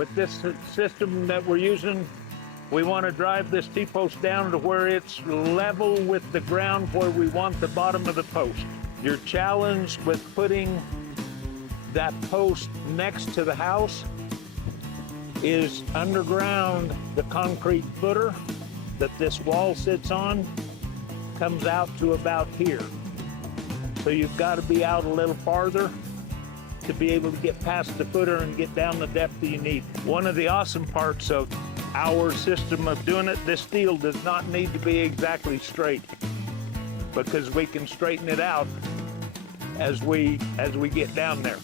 With this system that we're using, we want to drive this T-post down to where it's level with the ground where we want the bottom of the post. Your challenge with putting that post next to the house is underground. The concrete footer that this wall sits on comes out to about here. So you've got to be out a little farther to be able to get past the footer and get down the depth that you need. One of the awesome parts of our system of doing it, this steel does not need to be exactly straight, because we can straighten it out as we get down there.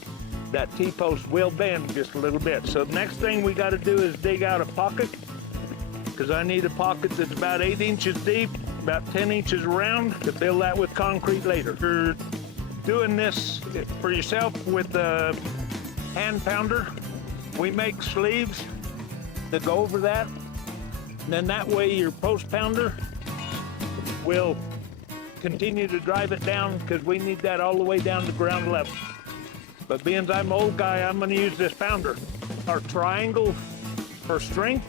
That T-post will bend just a little bit. So the next thing we got to do is dig out a pocket, because I need a pocket that's about 8 inches deep, about 10 inches around, to fill that with concrete later. If you're doing this for yourself with a hand pounder, we make sleeves that go over that. And then that way your post pounder will continue to drive it down, because we need that all the way down to ground level. But being as I'm an old guy, I'm going to use this pounder. Our triangle for strength,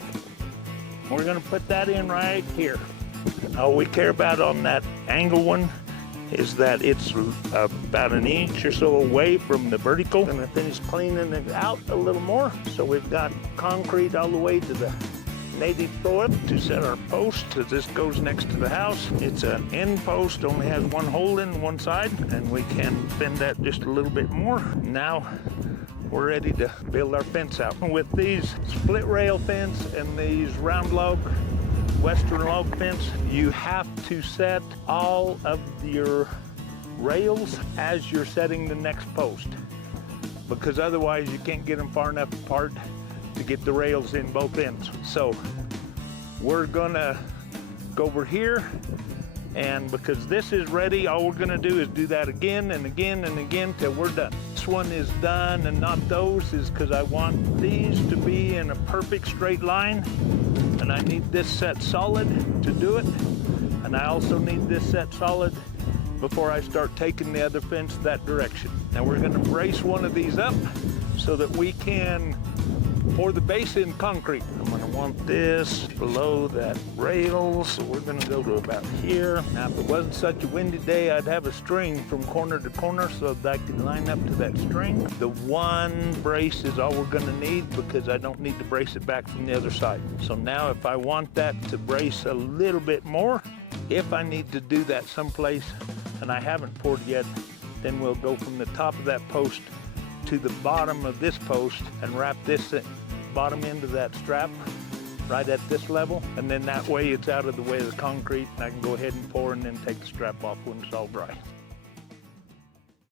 we're going to put that in right here. All we care about on that angle one is that it's about an inch or so away from the vertical. I'm going to finish cleaning it out a little more. So we've got concrete all the way to the native floor to set our post, because this goes next to the house. It's an end post, only has one hole in one side, and we can bend that just a little bit more. Now we're ready to build our fence out. With these split rail fence and these round log, western log fence, you have to set all of your rails as you're setting the next post, because otherwise you can't get them far enough apart to get the rails in both ends. So we're gonna go over here, and because this is ready, all we're gonna do is do that again and again and again till we're done. This one is done and not those, is because I want these to be in a perfect straight line, and I need this set solid to do it, and I also need this set solid before I start taking the other fence that direction. Now we're gonna brace one of these up so that we can pour the base in concrete. I'm gonna want this below that rail, so we're gonna go to about here. Now, if it wasn't such a windy day, I'd have a string from corner to corner so that I can line up to that string. The one brace is all we're gonna need, because I don't need to brace it back from the other side. So now if I want that to brace a little bit more, if I need to do that someplace and I haven't poured yet, then we'll go from the top of that post to the bottom of this post and wrap this bottom end of that strap right at this level, and then that way it's out of the way of the concrete, and I can go ahead and pour and then take the strap off when it's all dry.